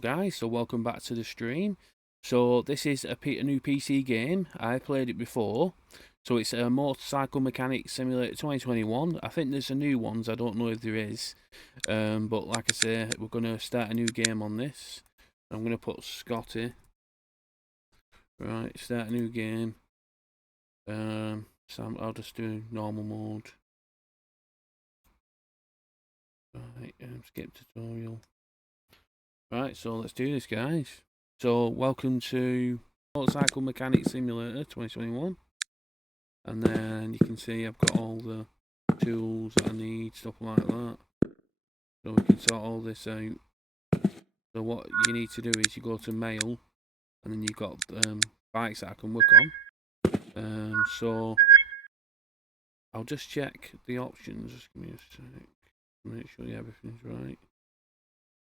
Hello guys, so welcome back to the stream. So this is a new PC game. I played it before. So it's a Motorcycle Mechanic Simulator 2021. I think there's a new ones, I don't know if there is. But like I say, we're going to start a new game on this. I'm going to put Scotty. Right, start a new game. So I'll just do normal mode. Right, skip tutorial. Right, so let's do this, guys. So, welcome to Motorcycle Mechanic Simulator 2021. And then you can see I've got all the tools that I need, stuff like that. So we can sort all this out. So what you need to do is you go to mail, and then you've got bikes that I can work on. So I'll just check the options. Just give me a sec. Make sure everything's right.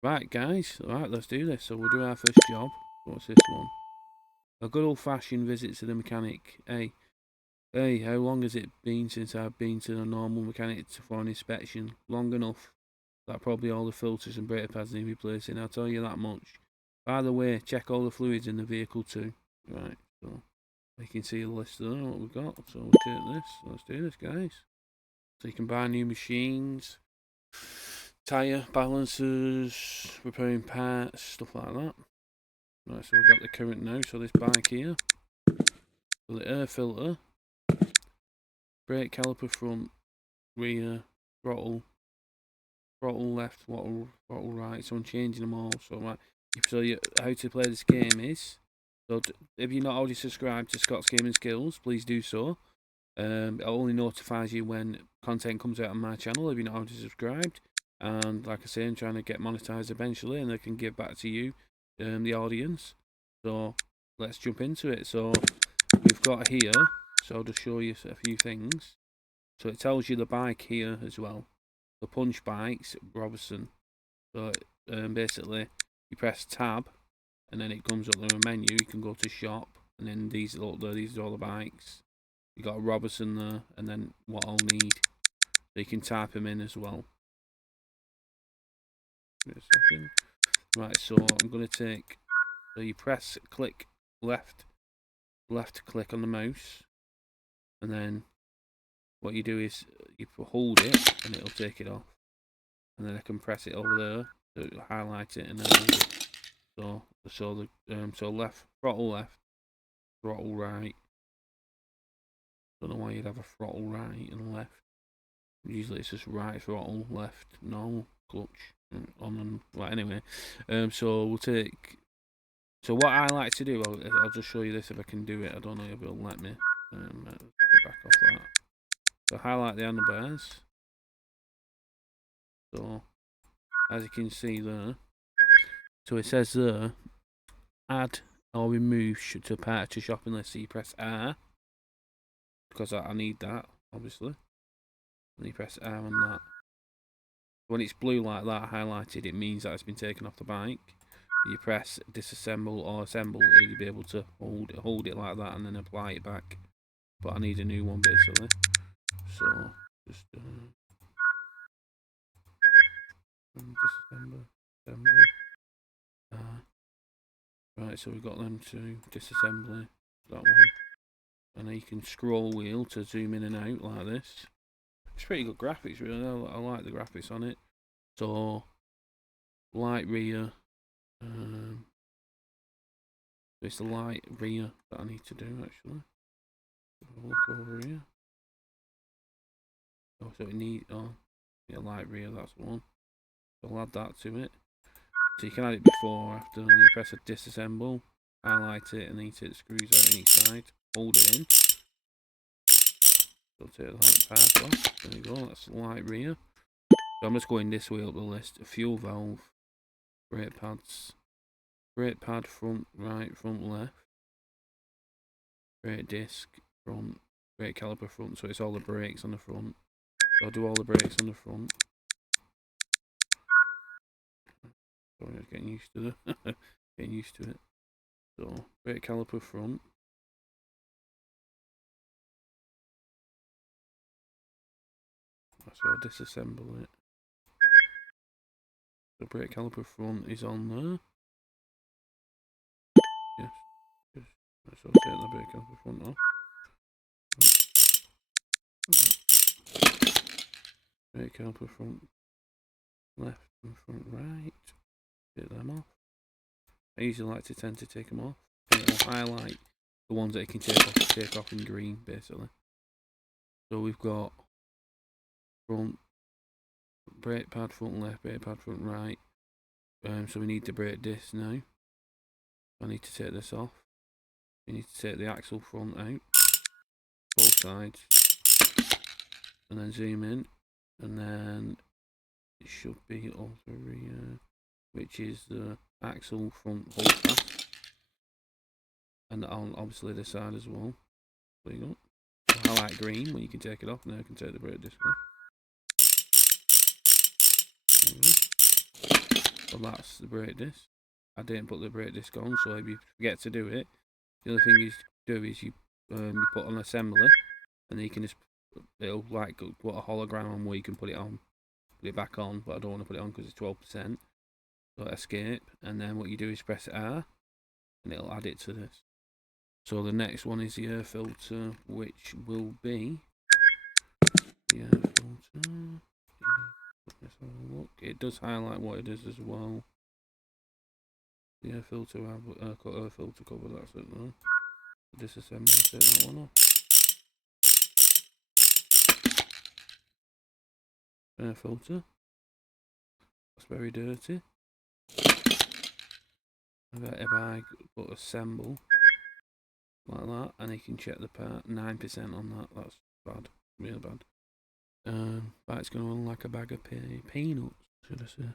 Right, guys. Alright, let's do this. So we'll do our first job. What's this one? A good old-fashioned visit to the mechanic. Hey, how long has it been since I've been to the normal mechanic for an inspection? Long enough. That probably all the filters and brake pads need replacing, I'll tell you that much. By the way, check all the fluids in the vehicle too. Right, so you can see the list there, what we've got. So we'll take this. Let's do this, guys. So you can buy new machines, tyre balancers, repairing parts, stuff like that. Right, so we've got the current now. So this bike here, so the air filter, brake caliper front, rear, throttle left, throttle right. So I'm changing them all. So how to play this game is, so if you're not already subscribed to Scott's Gaming Skills, please do so. It only notifies you when content comes out on my channel if you're not already subscribed. And like I say, I'm trying to get monetized eventually, and I can give back to you, the audience. So let's jump into it. So we've got here. So I'll just show you a few things. So it tells you the bike here as well. The punch bikes, Robertson. So basically, you press tab, and then it comes up with a menu. You can go to shop, and then these are all the bikes. You got a Robertson there, and then what I'll need. So you can type them in as well. Wait a second. Right, so I'm going to take. So you press click left click on the mouse, and then what you do is you hold it, and it'll take it off. And then I can press it over there to highlight it, and then hold it. So left, throttle right. Don't know why you'd have a throttle right and left. Usually it's just right throttle, left, normal, clutch, on and right. Anyway, so we'll take. So what I like to do, I'll just show you this if I can do it. I don't know if it'll let me. Let's get back off that. So highlight the handlebars. So as you can see there, so it says there, add or remove to part to shopping list. So you press R because I need that, obviously. And you press R on that. When it's blue like that, highlighted, it means that it's been taken off the bike. You press disassemble or assemble, you'll be able to hold it like that and then apply it back. But I need a new one basically. So just disassemble, assembly. Right, so we've got them to disassembly, that one. And then you can scroll wheel to zoom in and out like this. It's pretty good graphics, really. I like the graphics on it. So, light rear. It's the light rear that I need to do, actually. Have a look over here. Oh, so yeah, light rear, that's the one. So I'll add that to it. So you can add it before or after, and you press a disassemble, highlight it, and then you take the screws out on each side, hold it in. So take the light part off. There you go, that's the light rear. So I'm just going this way up the list. Fuel valve, brake pads, brake pad front right, front left, brake disc front, brake caliper front. So it's all the brakes on the front. So I'll do all the brakes on the front. Sorry, I was getting used to it. Getting used to it. So brake caliper front. So I'll disassemble it. The brake caliper front is on there. So I'll take the brake caliper front off. Brake caliper front left and front right. Take them off. I usually like to tend to take them off. And it'll highlight the ones that you can take off in green, basically. So we've got front brake pad front left, brake pad front right. So we need the brake disc now. I need to take this off. We need to take the axle front out, both sides, and then zoom in, and then it should be all the rear, which is the axle front hold fast, and on obviously this side as well. There you go. So highlight green when you can take it off. Now I can take the brake disc off. So that's the brake disc. I didn't put the brake disc on, so if you forget to do it, the other thing you do is you put on assembly, and then you can just, it'll like put a hologram on where you can put it back on, but I don't want to put it on because it's 12%. So escape, and then what you do is press R, and it'll add it to this. So the next one is the air filter, which will be the air filter. Let's have a look. It does highlight what it is as well. The air filter, air filter cover, that's it though. Disassembly, take that one off. Air filter. That's very dirty. If I put assemble like that, and you can check the part, 9% on that, that's bad, real bad. But it's going to run like a bag of peanuts, should I say.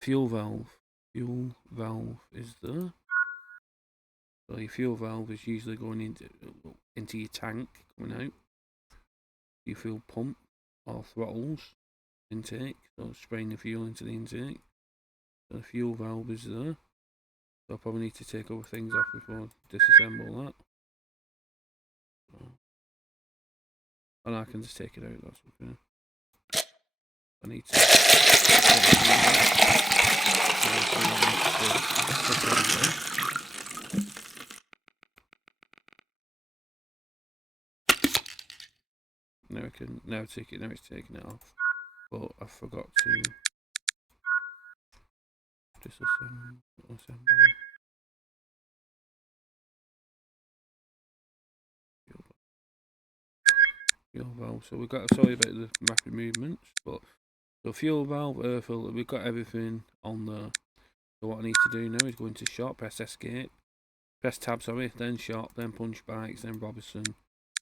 Fuel valve. Fuel valve is there. So your fuel valve is usually going into your tank, coming out. Your fuel pump or throttles intake, so spraying the fuel into the intake. So the fuel valve is there. So I probably need to take other things off before I disassemble that. And I can just take it out, that's okay. I need to now it's taking it off. But I forgot to disassemble. Fuel valve. So we've got to tell you about the rapid movements, but the fuel valve, air filter, we've got everything on there. So what I need to do now is go into shop, press escape, press tab, sorry, then shop, then punch bikes, then Robinson.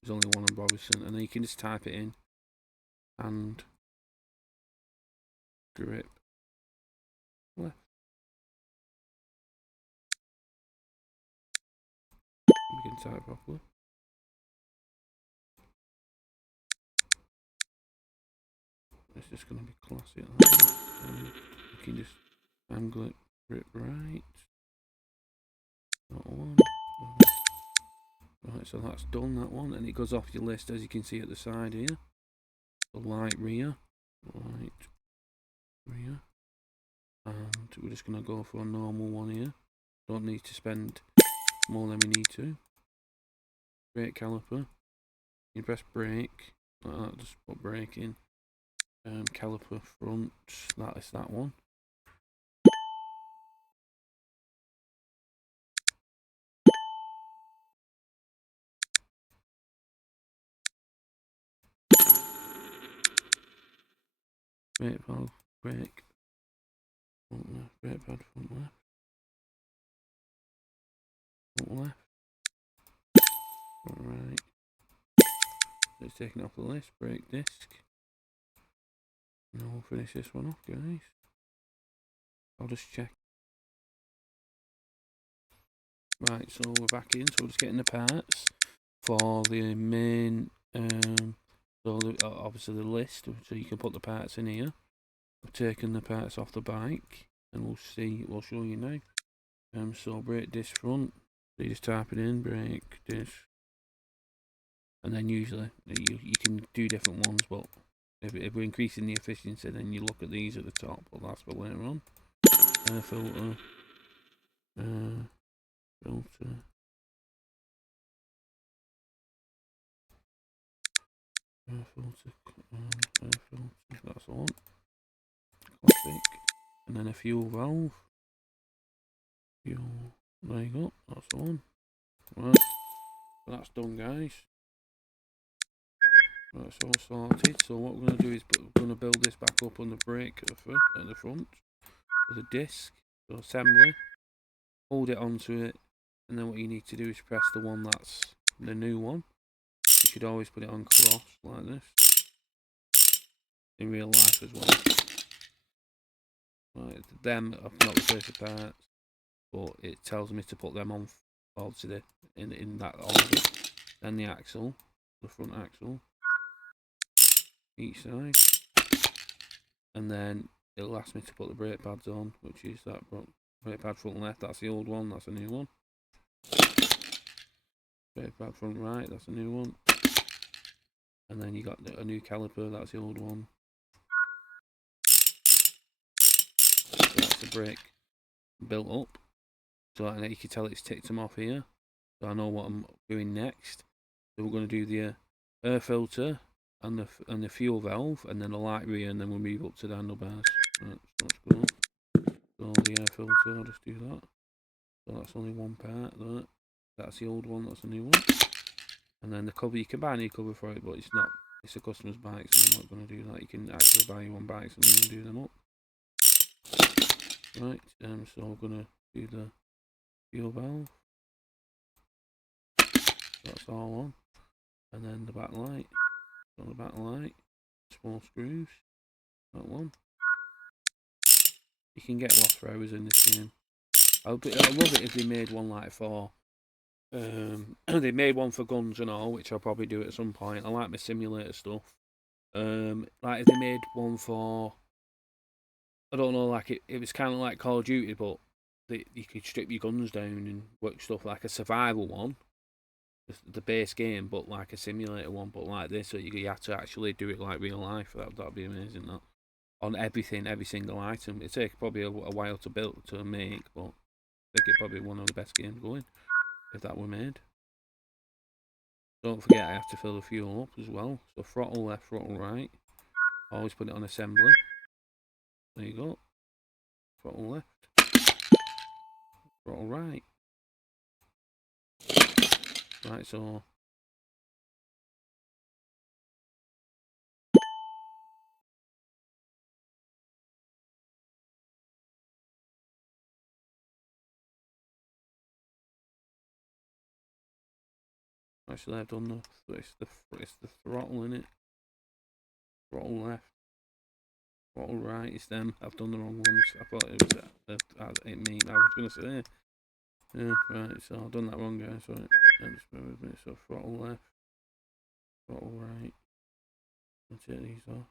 There's only one on Robinson, and then you can just type it in. And grip left. We can type properly. It's just going to be classy like that. You can just angle it, grip right. That one. Right, so that's done, that one, and it goes off your list as you can see at the side here. The light rear, and we're just going to go for a normal one here. Don't need to spend more than we need to. Brake caliper, you press brake, like that, just put brake in. Caliper front, that is that one. Brake valve, brake, front left, brake pad front left, front right. So it's taken off the list, brake disc. Now we'll finish this one off, guys. I'll just check. Right, so we're back in, so we're just getting the parts for the main, obviously the list, so you can put the parts in here. I've taken the parts off the bike, and we'll show you now. So brake disc front, so you just type it in, brake disc, and then usually you can do different ones, but if we're increasing the efficiency, then you look at these at the top, but that's for later on. Air filter, filter, Air filter, that's the one. Classic. And then a fuel valve. Fuel, there you go, that's the one. Right, so that's done, guys. Right, it's all sorted. So what we're going to do is we're going to build this back up on the brake at the front with a disc. So assembly, hold it onto it, and then what you need to do is press the one that's the new one. You should always put it on cross like this. In real life as well. Right, them I've not replaced the parts, but it tells me to put them on obviously in that order. Then the axle, the front axle, each side, and then it'll ask me to put the brake pads on, which is that brake pad front left, that's the old one, that's a new one. Brake pad front right, that's a new one. And then you got a new caliper, that's the old one. So that's the brake built up. So you can tell it's ticked them off here. So I know what I'm doing next. So we're going to do the air filter and the fuel valve, and then the light rear, and then we'll move up to the handlebars. Right, so let's go. So the air filter, I'll just do that. So that's only one part. That's the old one. That's the new one. And then the cover, you can buy a new cover for it, but it's not. It's a customer's bike, so I'm not going to do that. You can actually buy your own bikes and then do them up. Right. So we're going to do the fuel valve. That's all on. And then the back light. On the back light, small screws. That one. You can get lost for hours in this game. I love it if they made one like for. They made one for guns and all, which I'll probably do at some point. I like my simulator stuff. Like if they made one for, I don't know, like it was kind of like Call of Duty, but you could strip your guns down and work stuff like a survival one, the base game, but like a simulator one, but like this, so you have to actually do it like real life. That'd be amazing. That on everything, every single item. It'd take probably a while to build to make, but I think it'd probably be one of the best games going if that were made. Don't forget I have to fill the fuel up as well. So throttle left, throttle right. Always put it on assembly. There you go. Throttle left, throttle right. Right, so actually I've done it's the throttle in it. Throttle left, throttle right. It's them. I've done the wrong ones. I thought it was I was gonna say. Yeah, right. So I've done that wrong, guys. Right. Just bear with me. So throttle left, throttle right. I'll take these off.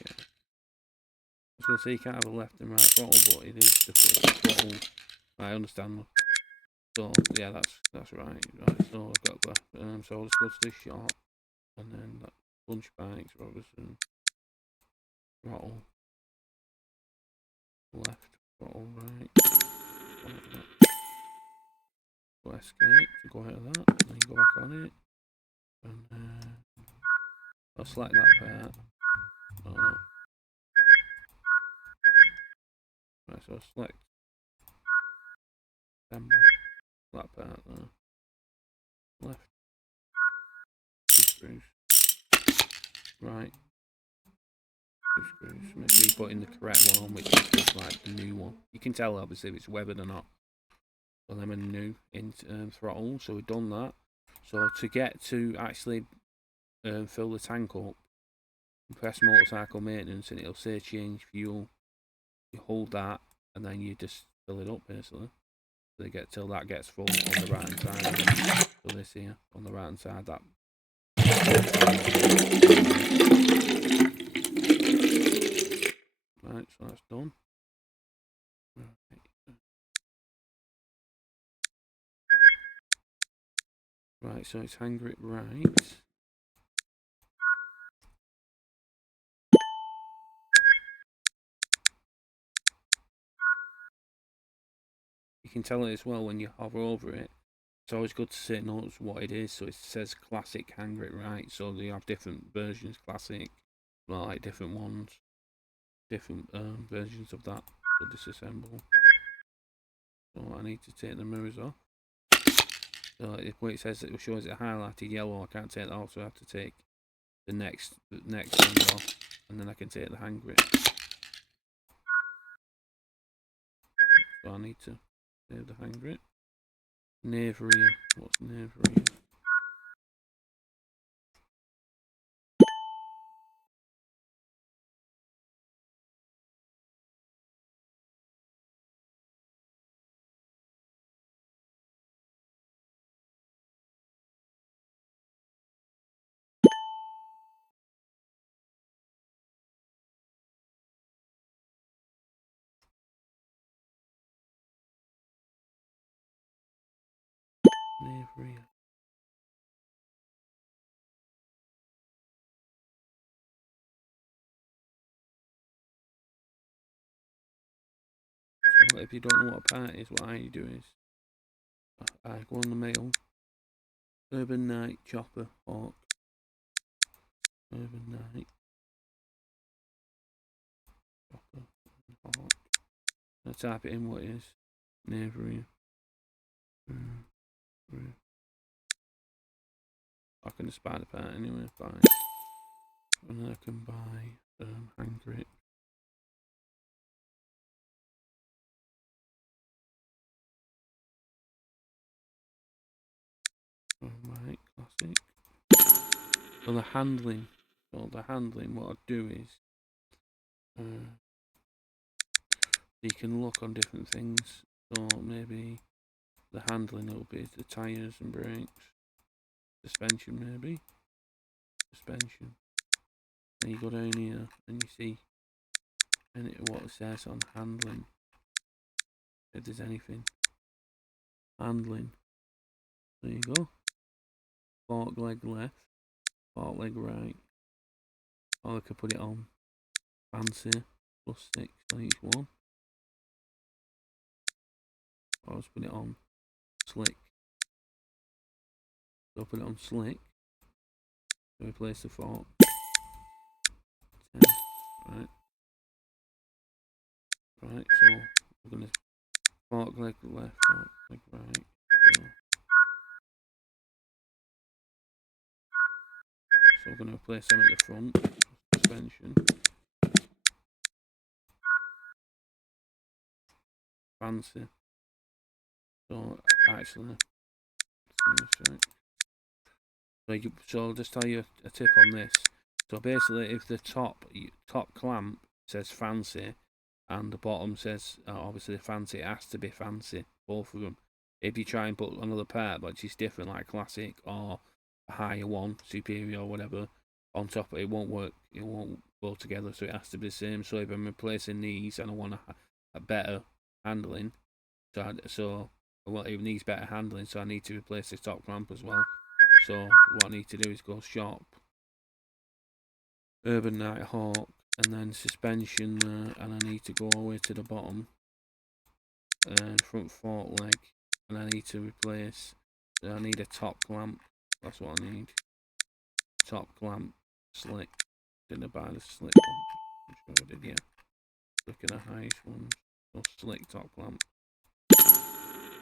Yeah. I was gonna say you can't have a left and right throttle, but it is the throttle. I understand. So yeah, that's right. Right. So I've got that. So I'll just go to this shop, and then that lunch bikes, Robertson, throttle left, throttle right. Go escape to go out of that, and then go back on it, and I'll select that part. No. Right, so I'll select assembly, that part there. Left, two screws. Right, two screws. Make sure you put in the correct one on, which is like the new one. You can tell obviously if it's weathered or not. So them are new in throttle, so we've done that. So to get to actually fill the tank up, you press motorcycle maintenance and it'll say change fuel. You hold that and then you just fill it up basically. So they get till that gets full on the right hand side. So this here on the right hand side that. Right, so that's done. Right, so it's hand grip right. You can tell it as well when you hover over it. it's always good to say notes what it is. So it says classic hang grip, right? So they have different versions, classic, well, like different ones, different versions of that to disassemble. So I need to take the mirrors off. So when it says it shows it highlighted yellow, I can't take that off, so I have to take the next thing off, and then I can take the hang grip. So I need to save the hang grip. Naveria. What's Naveria? Naveria. So if you don't know what a part is, what I do is I go on the mail. Urban Night Chopper Hawk. Urban Night Chopper Hawk. I type it in what it is. Naveria. I can just buy the part anyway. Fine. And then I can buy hang grip. Right, classic. So the handling. What I do is you can look on different things. So maybe the handling will be the tyres and brakes. Suspension maybe. Suspension. Then you go down here and you see what it says on handling. If there's anything. Handling. There you go. Fork leg left. Fork leg right. Or I could put it on fancy. +6 on each one. Or just put it on slick. So I'll put it on slick. So replace the fork. 10. Right. Right, so we're gonna fork leg left, fork leg right. So we're gonna replace them at the front. Suspension. Fancy. So actually, so I'll just tell you a tip on this. So basically, if the top clamp says fancy, and the bottom says obviously fancy, it has to be fancy, both of them. If you try and put another part which is different, like classic or a higher one, superior or whatever, on top, it won't work. It won't go together. So it has to be the same. So if I'm replacing these and I want a better handling, so well, it needs better handling, so I need to replace the top clamp as well. So what I need to do is go shop, Urban Night Hawk, and then suspension there, and I need to go all the way to the bottom and front fork leg, and I need to replace. I need a top clamp. That's what I need. Top clamp, slick. Didn't I buy the slick one? I'm sure I did. Yeah. Look at the highest one. So slick top clamp.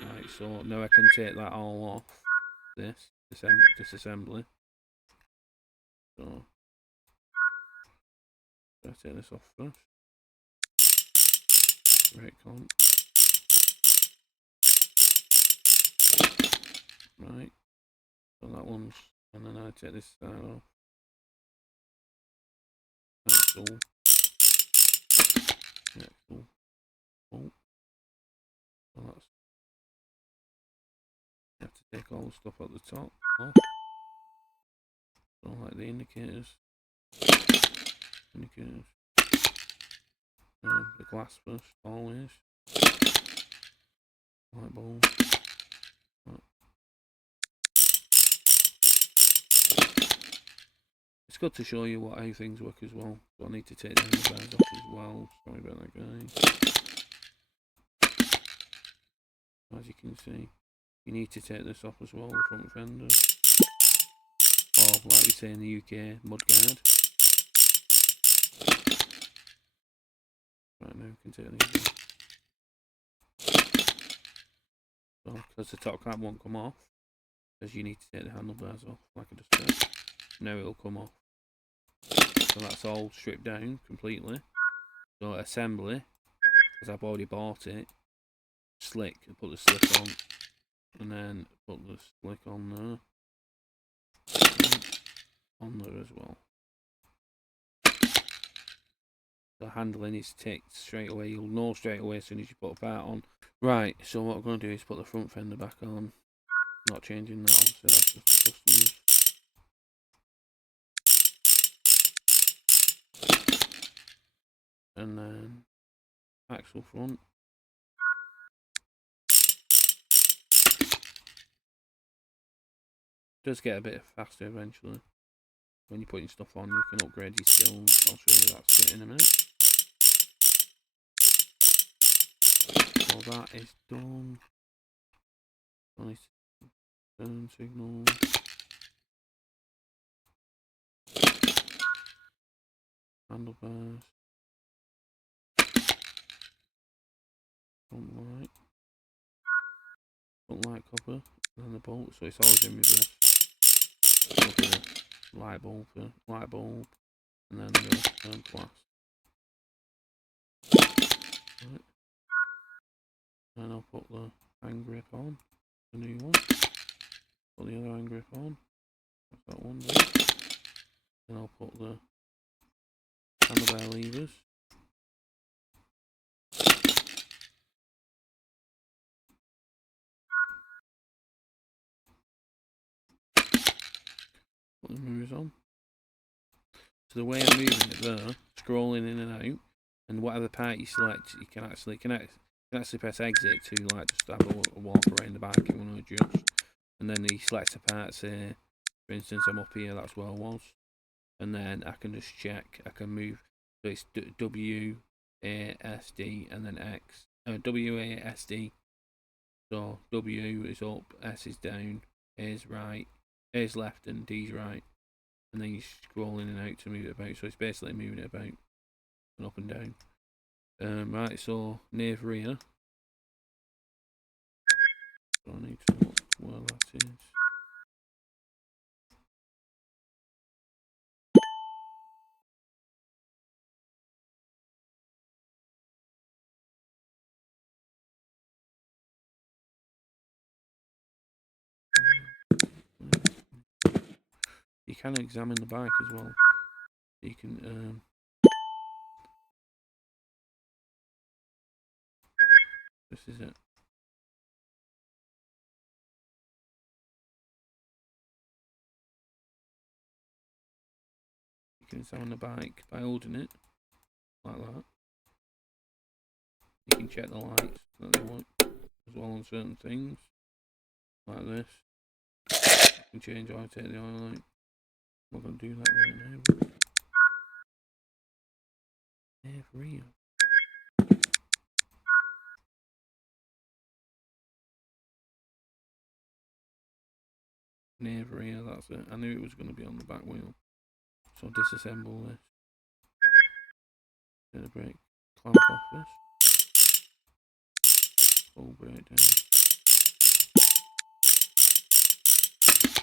Right. So now I can take that all off. This disassembly. So I take this off first. Right, con. Right. So that one's, and then I take this side off. That's all. Yeah, cool. Oh. So that's. You have to take all the stuff at the top off. So like the indicators. The glass first, always. Light bulb. Right. It's good to show you how things work as well. So I need to take the handlebars off as well. Sorry about that, guys. As you can see. you need to take this off as well, the front fender. Or, like we say in the UK, mudguard. Right, now we can take these off. So, because the top cap won't come off, because you need to take the handlebars off, like I just said. Now it'll come off. So that's all stripped down completely. So assembly, because I've already bought it, slick, put the slick on, and then put the slick on there, on there as well. The handling is ticked straight away, you'll know straight away as soon as you put a part on. Right, so what I'm going to do is put the front fender back on, not changing that, obviously that's just the customers. And then axle front. Does get a bit faster eventually. When you're putting stuff on, you can upgrade your skills. I'll show you that in a minute. So that is done. Nice turn signal. Handlebars. Front light. Front light cover. And then the bolt. So it's always in reverse. Light bulb. And then the glass. Right. And I'll put the hand grip on. The new one. Put the other hand grip on. That's that one there. Then I'll put the handlebar levers. Put the mirrors on. So the way I'm moving it there, scrolling in and out, and whatever part you select, you can actually press exit to like just have a walk around the back if you want to adjust. And then you select a part, say for instance I'm up here, that's where I was. And then I can just check, I can move, so it's W, A, S, D, and then X. W, A, S, D. So W is up, S is down, A is right, A is left, and D is right. And then you scroll in and out to move it about, so it's basically moving it about and up and down. Right, so near rear. So I need to look where that is. You can examine the bike as well. You can this is it. You can examine the bike by holding it like that. You can check the lights that they want as well on certain things like this. You can change how I take the oil out. I'm not going to do that right now. Near rear. Near rear, that's it. I knew it was going to be on the back wheel. So disassemble this. Get the brake clamp off this. Full brake down.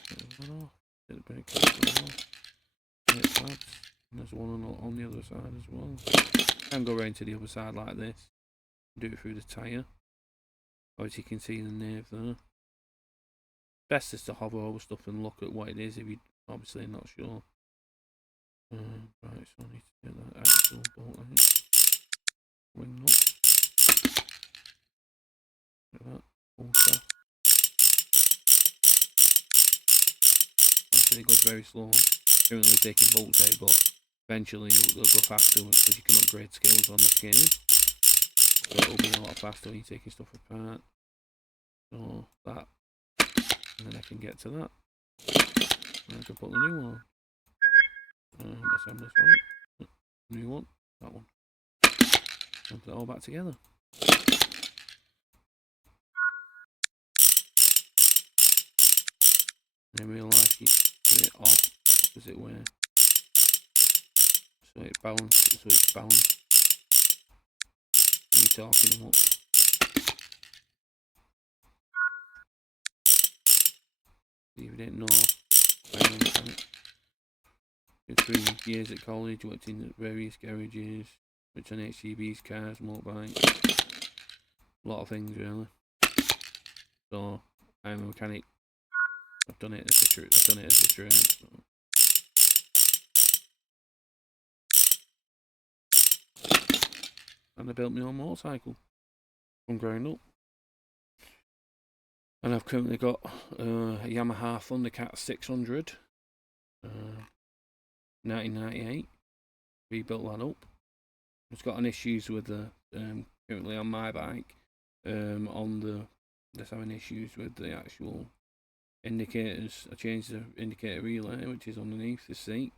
Get that off. Get the brake clamp off. Get tabs. And there's one on the other side as well. Can go round to the other side like this. Do it through the tyre. As you can see the nerve there. Best is to hover over stuff and look at what it is if you're obviously not sure. Right, so I need to get that axle bolt out. Wing nuts. Like that. Full stuff. Actually, it goes very slow. Currently taking bolts out, but eventually they'll go faster because you can upgrade skills on this game. So it'll be a lot faster when you're taking stuff apart. So that. And then I can get to that. And I can put the new one on. Assemble this right. New one. That one. And put it all back together. in real life you do it off, opposite way. So it's balanced. When you're talking them up. If you didn't know, I'm a mechanic. Did 3 years at college, worked in various garages, worked on HGVs, cars, motorbikes, a lot of things really. So I'm a mechanic. I've done it as a trade. So. And I built my own motorcycle from ground up. And I've currently got a Yamaha Thundercat 600, 1998. Rebuilt that up. It's got an issues with the currently on my bike. Just having issues with the actual indicators. I changed the indicator relay, which is underneath the seat,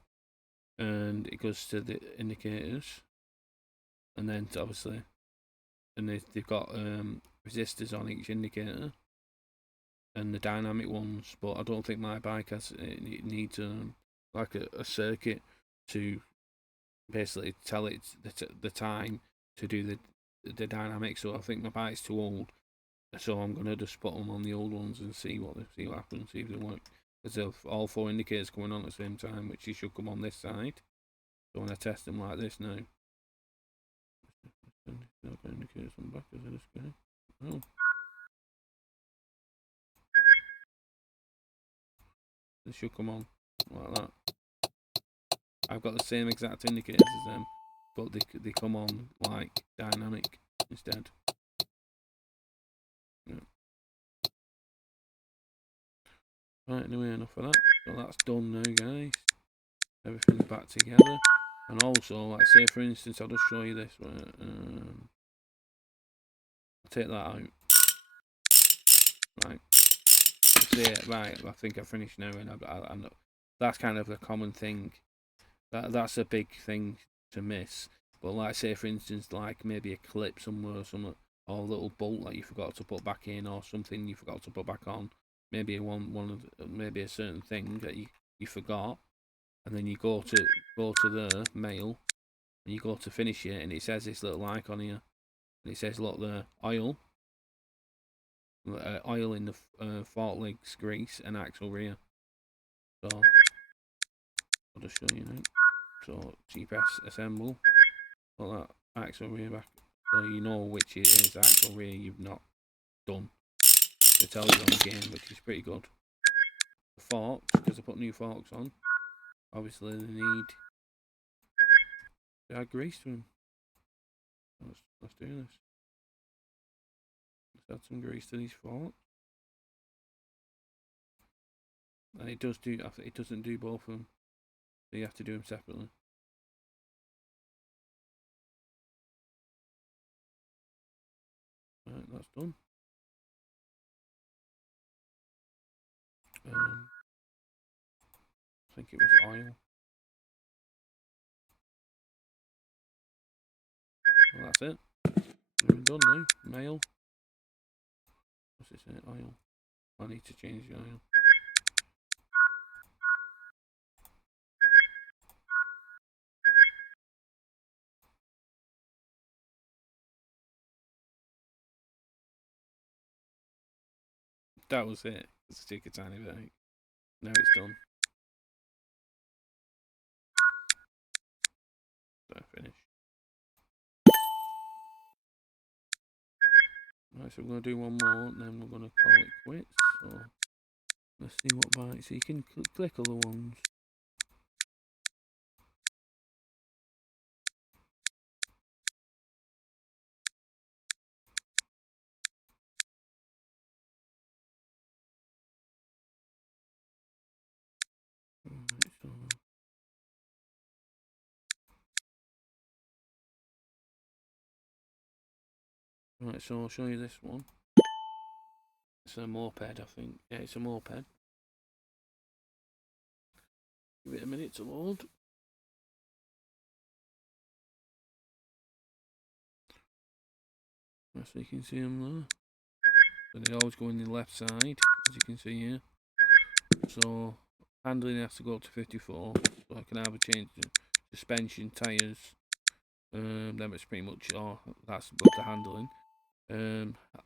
and it goes to the indicators, and then obviously, and they've got resistors on each indicator, and the dynamic ones. But I don't think my bike it needs like a circuit to basically tell it the time to do the dynamics. So I think my bike's too old. So I'm gonna just put them on the old ones and see what happens, see if they work. Because they've all 4 indicators coming on at the same time, which they should come on this side. So when I test them like this now, indicators on the back of this guy. Oh, they should come on like that. I've got the same exact indicators as them, but they come on like dynamic instead. Yeah. Right, anyway, enough of that. So that's done now, guys. Everything's back together. And also, like say for instance, I'll just show you this. I'll take that out. Right. See it. Right. I think I finished now, and I'm not. That's kind of a common thing. That's a big thing to miss. But like say for instance, like maybe a clip somewhere or something, or a little bolt that you forgot to put back in, or something you forgot to put back on. Maybe maybe a certain thing that you forgot, and then you go to the mail, and you go to finish it, and it says this little icon here, and it says look the oil in the fork legs grease and axle rear. So I'll just show you now. So you press assemble, put that axle rear back, so you know which it is axle rear you've not done. It tells you on the game, which is pretty good. The forks, because I put new forks on, obviously they need to add grease to them. Let's do this. Let's add some grease to these forks. And it doesn't do both of them, so you have to do them separately. Right, that's done. I think it was oil. Well, that's it. We're done now. Mail. What's this? Oil. I need to change the oil. That was it. Let's take a tiny bit out. Now it's done. So finish. Right, so we're going to do one more, and then we're going to call it quits. So let's see what bikes. So you can click other ones. Right, so I'll show you this one. It's a moped, I think. Yeah, it's a moped. Give it a minute to load. So you can see them there. So they always go in the left side, as you can see here. So handling has to go up to 54. So I can either change the suspension, tyres. Then it's pretty much that's about the handling.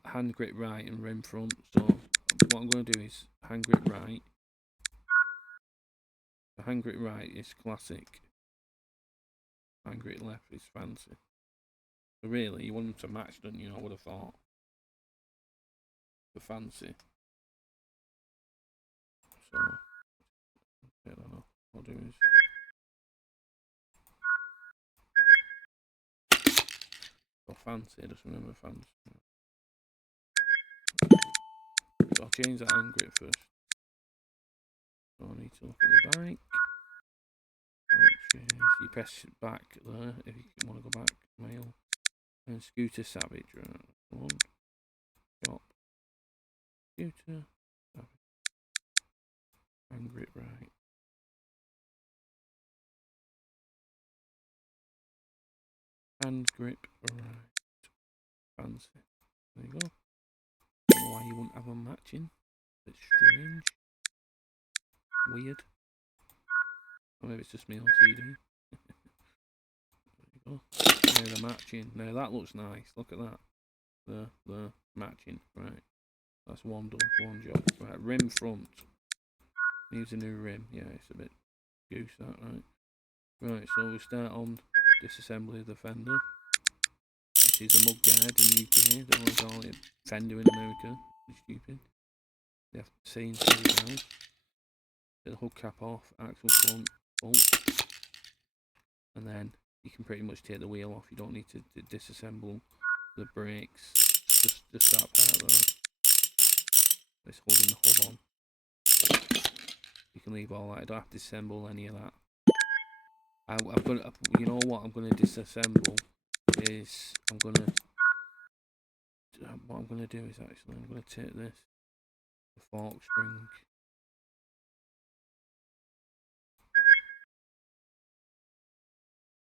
Hand grip right and rim front. So what I'm going to do is hand grip right. The hand grip right is classic. Hand grip left is fancy. So really, you want them to match, don't you? I would have thought. For fancy. So I don't know. What I'll do is fancy. Just remember fancy. So I'll change that hand grip first. So I need to look at the bike. Which is, you press back there if you want to go back. Mail. And Scooter Savage. Right. One. Shop. Scooter. Savage. Hand grip right. Hand grip right. Fancy. There you go. I don't know why you wouldn't have them matching. It's strange. Weird. Or maybe it's just me LCD. There you go. Now they're matching. Now that looks nice. Look at that. The matching. Right. That's one done. One job. Right. Rim front. Needs a new rim. Yeah, it's a bit goose that, right? Right, so we'll start on disassembly of the fender. This is a mud guard in the UK. Don't want to call it fender in America. It's stupid. They have to say inside guys. Get the hood cap off, axle front, bolt. And then you can pretty much take the wheel off. You don't need to disassemble the brakes. Just that part there. This hood and the hub on. You can leave all that. I don't have to disassemble any of that. I've got, you know what I'm going to disassemble is what I'm going to do is actually I'm going to take this, the fork spring,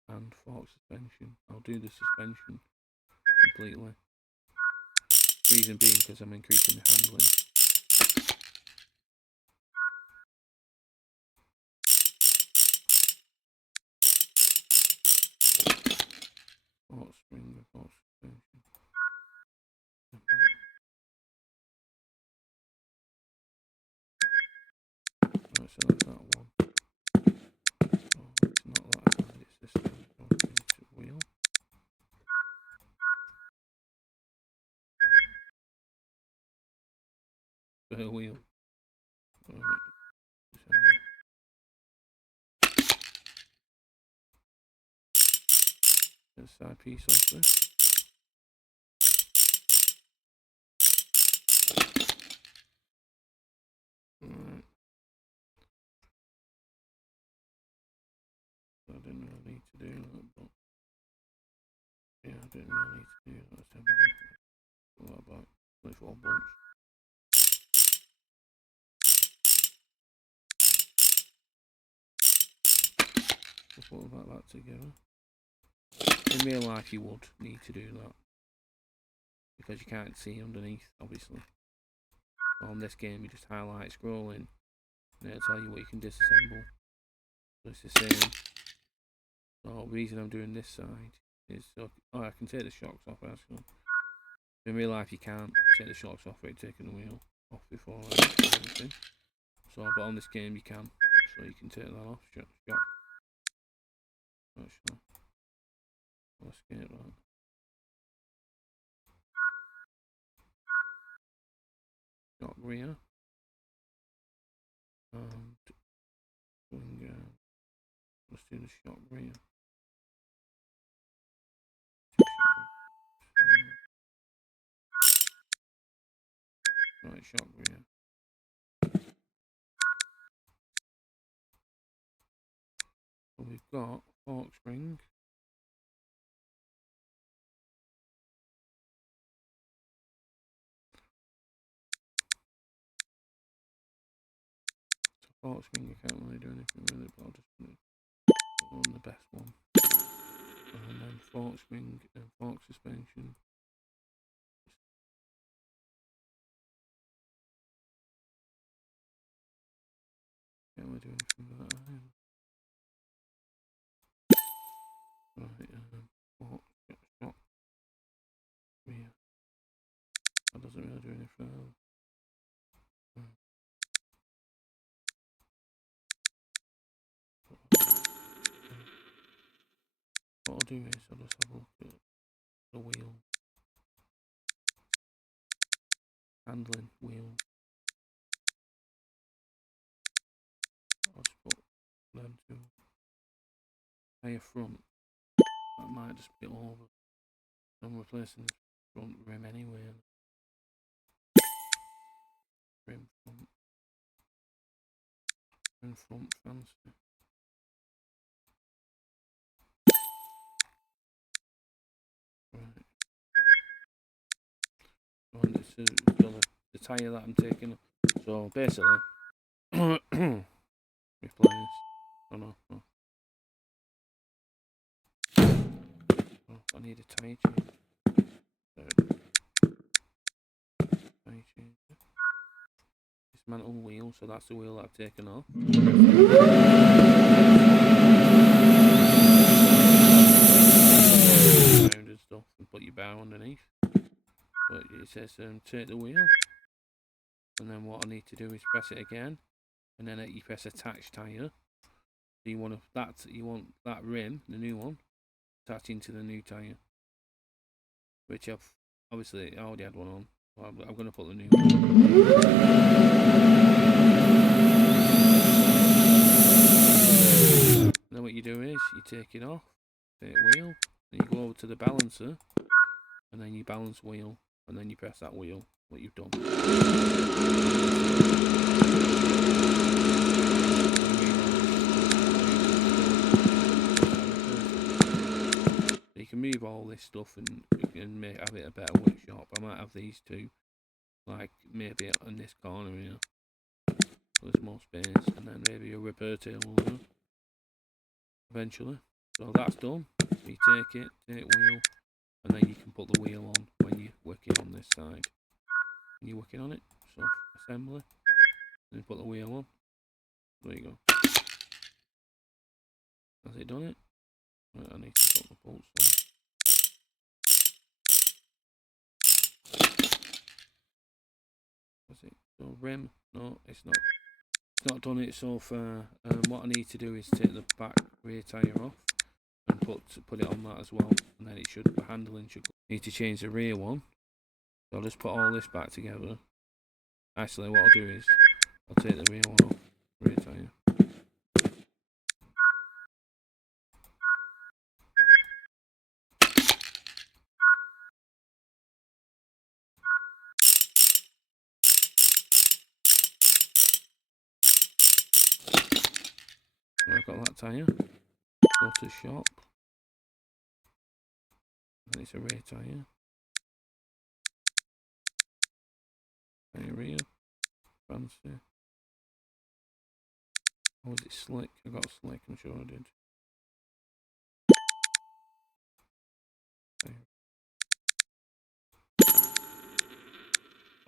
and fork suspension. I'll do the suspension completely. Reason being because I'm increasing the handling. Fork spring and fork suspension. Right, so that's that one. Oh, it's not that side, it's this side. Into wheel. The wheel. Right. Get the side piece off this. Right. I didn't really need to do that, but yeah, I didn't really need to do that assembly. Pull that back. 24 bolts. Just put that together. In real life, you would need to do that because you can't see underneath, obviously. On this game, you just highlight scrolling, and it'll tell you what you can disassemble. So it's the same. So the reason I'm doing this side is so I can take the shocks off actually. In real life, you can't take the shocks off without taking the wheel off before anything. So, but on this game, you can. So you can take that off. Shock. Actually, let's get that. Shock rear. And let's do the shock rear. Right, shock rear. So we've got fork spring. So fork spring, I can't really do anything with it, but I'll just put it on the best one. And then fork spring and fork suspension. we do anything with that iron? Right, what? Shot. Yeah. That doesn't really do anything. What I'll do is I'll just have a look at the wheel. Handling wheel. I'll just put them to tyre front. That might just be over. I'm replacing the front rim anyway. Rim front. Rim front fancy. Right. And it's the tyre that I'm taking. So basically, replace. Oh no, no. Oh, I need a tyre change. Tyre change. Dismantle wheel, so that's the wheel that I've taken off. Around and stuff, and put your bar underneath. But it says take the wheel, and then what I need to do is press it again, and then you press attach tyre. So you want that rim, the new one, attaching to the new tyre, which I've obviously I already had one on. So I'm going to put the new one on. And then what you do is you take it off, take wheel, then you go over to the balancer, and then you balance wheel, and then you press that wheel. What you've done. You can move all this stuff and you can have it a better workshop. I might have these two, like maybe in this corner here, so there's more space, and then maybe a repair table there, eventually. So that's done. You take it, take wheel, and then you can put the wheel on when you're working on this side. And you're working on it, so assembly, and you put the wheel on. There you go. Has it done it? Right, I need to put the bolts on. Is it? So rim? No, it's not. It's not done it so far. What I need to do is take the back rear tyre off and put it on that as well, and then the handling should. Need to change the rear one. So I'll just put all this back together. Actually, what I'll do is I'll take the rear one off, rear tyre. Right, I've got that tyre. Go to shop. And it's a rear tyre. Tyre rear. Fancy. Or was it slick? I got slick, I'm sure I did.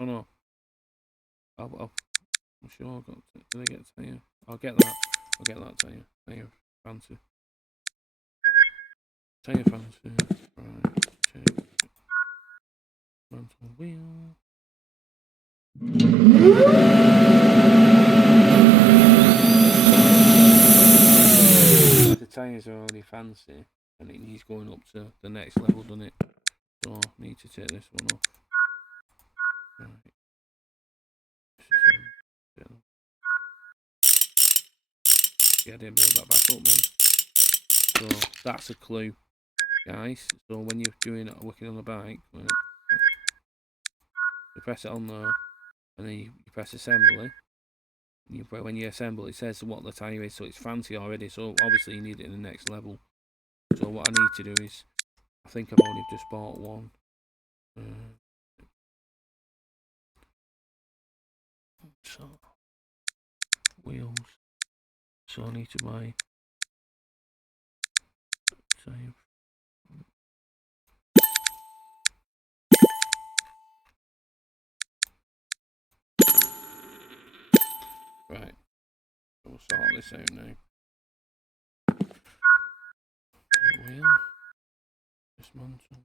Oh no. I'm sure I got. Did I get tyre? I'll get that. I'll get that tyre. Tyre fancy. Tyre fancy. Right. Check. Mantle wheel. The tyres are already fancy, and it needs going up to the next level, doesn't it? So I need to take this one off. Right. Yeah, I didn't build that back up then. So that's a clue, guys. So when you're working on the bike, you press it on there, and then you press assembly. When you assemble, it says what the tyre is, so it's fancy already. So obviously you need it in the next level. So what I need to do is, I think I've only just bought one. So wheels. So I need to buy tyre. Right. we'll sort this out now. Wheel. Dismantle.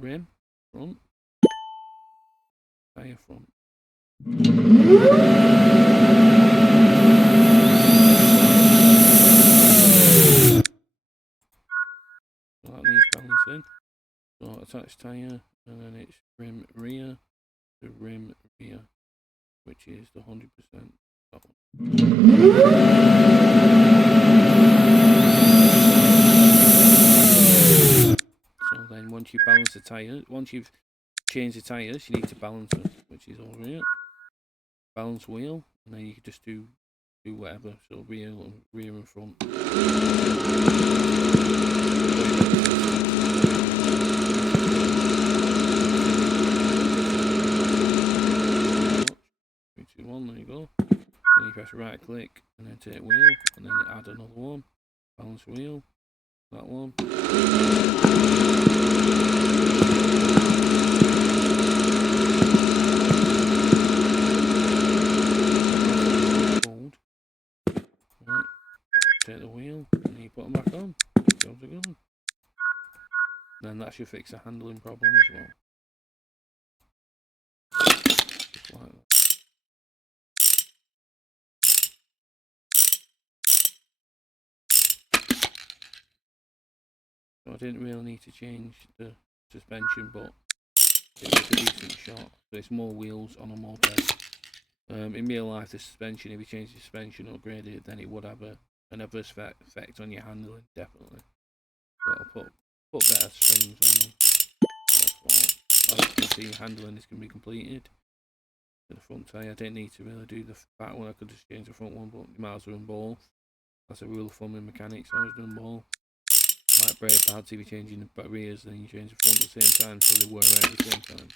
Rim, front, tyre front. So that needs balancing. So attach tyre, and then it's rim rear to rim rear, which is the 100%. So then once you balance the tyres, once you've changed the tyres, you need to balance them, which is over here. Balance wheel, and then you can just do whatever. So rear and front. Three, two, one, there you go. Then you press right click and then take wheel, and then add another one. Balance wheel, that one. Gold. Right. Take the wheel and then you put them back on. Jobs are gone. Then that should fix the handling problem as well. Just like that. So I didn't really need to change the suspension, but it was a decent shot. So it's more wheels on a moped. In real life, the suspension, if you change the suspension or upgrade it, then it would have an adverse effect on your handling, definitely. But I'll put better springs on them. As you can see, handling is going to be completed. The front tyre, I didn't need to really do the back one, I could just change the front one, but you might as well do both. That's a rule of thumb in mechanics, I always do both. Like brake pads, if you're changing the rears, then you change the front at the same time, so they wear out at the same time.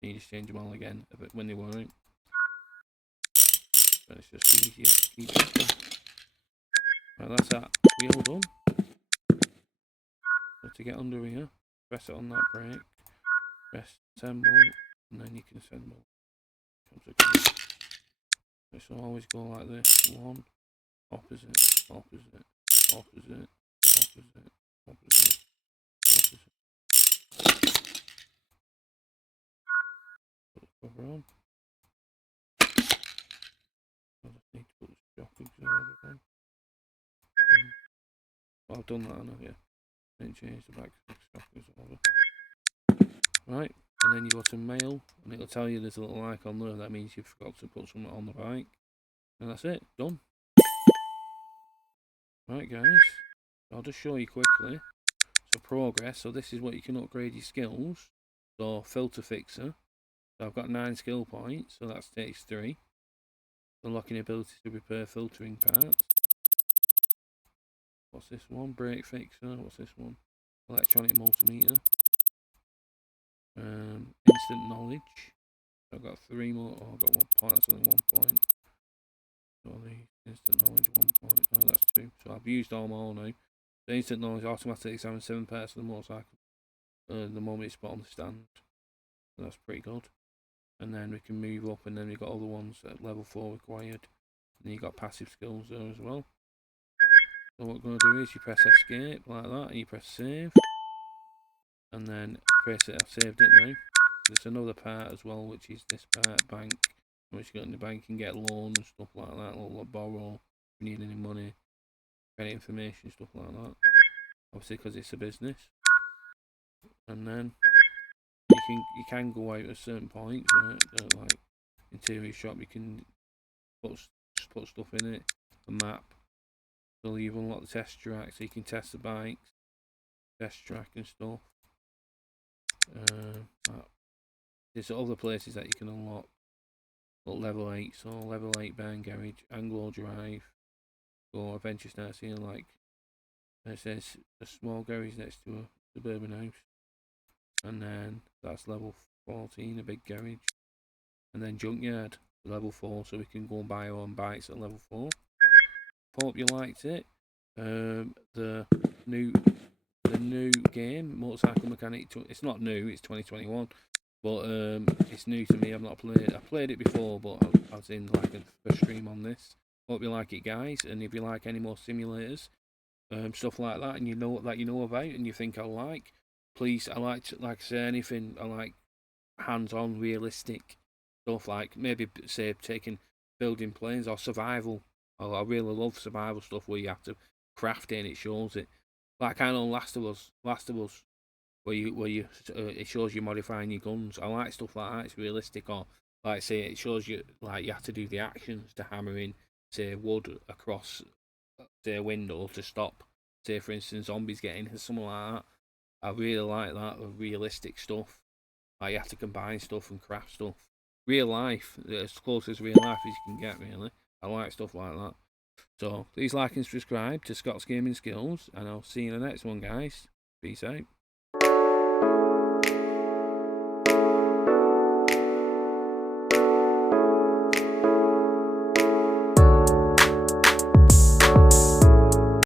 And you just change them all again when they wear out. And it's just easier to keep checking. Right, that's that wheel done. So to get under here, press it on that brake, press assemble, and then you can assemble. This will always go like this: one, opposite, opposite, opposite, opposite, opposite, opposite. Put the cover on. I just need to put the shock absorber on. Well, I've done that, haven't I? Yeah. Then change the back shock absorber. Right, and then you go to mail, and it'll tell you there's a little icon there. That means you forgot to put something on the bike. And that's it, done. Right, guys, I'll just show you quickly. So progress, so this is what you can upgrade your skills. So filter fixer, so I've got 9 skill points, so that takes 3. Unlocking ability to repair filtering parts. What's this one? Brake fixer. What's this one? Electronic multimeter. Instant knowledge. So I've got 3 more. Oh, I've got 1 point. That's only 1 point. So the instant knowledge 1 point. Oh, that's 2. So I've used all my own now. The instant knowledge automatically examines 7 parts of the motorcycle. The moment it's put on the stand. So that's pretty good. And then we can move up, and then we've got other ones at level 4 required. And then you've got passive skills there as well. So what we're going to do is you press escape like that, and you press save. And then press it. I've saved it now. There's another part as well, which is this part, bank. Which you go in the bank and get loan and stuff like that, or borrow if you need any money, credit information, stuff like that. Obviously, because it's a business. And then you can go out at certain points, right? Like interior shop, you can put stuff in it, a map. So you've unlocked the test track, so you can test the bikes, test track and stuff. There's other places that you can unlock. But level 8, so level 8 barn garage, Anglo drive, or adventure starts here, like it says a small garage next to a suburban house. And then that's level 14, a big garage. And then junkyard. level 4, so we can go and buy our own bikes at level 4. Hope you liked it. The new game, Motorcycle Mechanic. It's not new. It's 2021, but it's new to me. I've not played it. I played it before, but I was in like a stream on this. Hope you like it, guys. And if you like any more simulators, stuff like that, and you know about, and you think I like, please. I like I say, anything. I like hands-on, realistic stuff. Like maybe say building planes or survival. I really love survival stuff where you have to craft it and it shows it. Like kind of Last of Us, where you it shows you modifying your guns. I like stuff like that. It's realistic, or like say it shows you like you have to do the actions to hammer in say wood across say a window to stop say for instance zombies getting or something like that. I really like that realistic stuff. Like you have to combine stuff and craft stuff. Real life, as close as real life as you can get, really. I like stuff like that. So please like and subscribe to Scott's Gaming Skills, and I'll see you in the next one, guys. Peace out.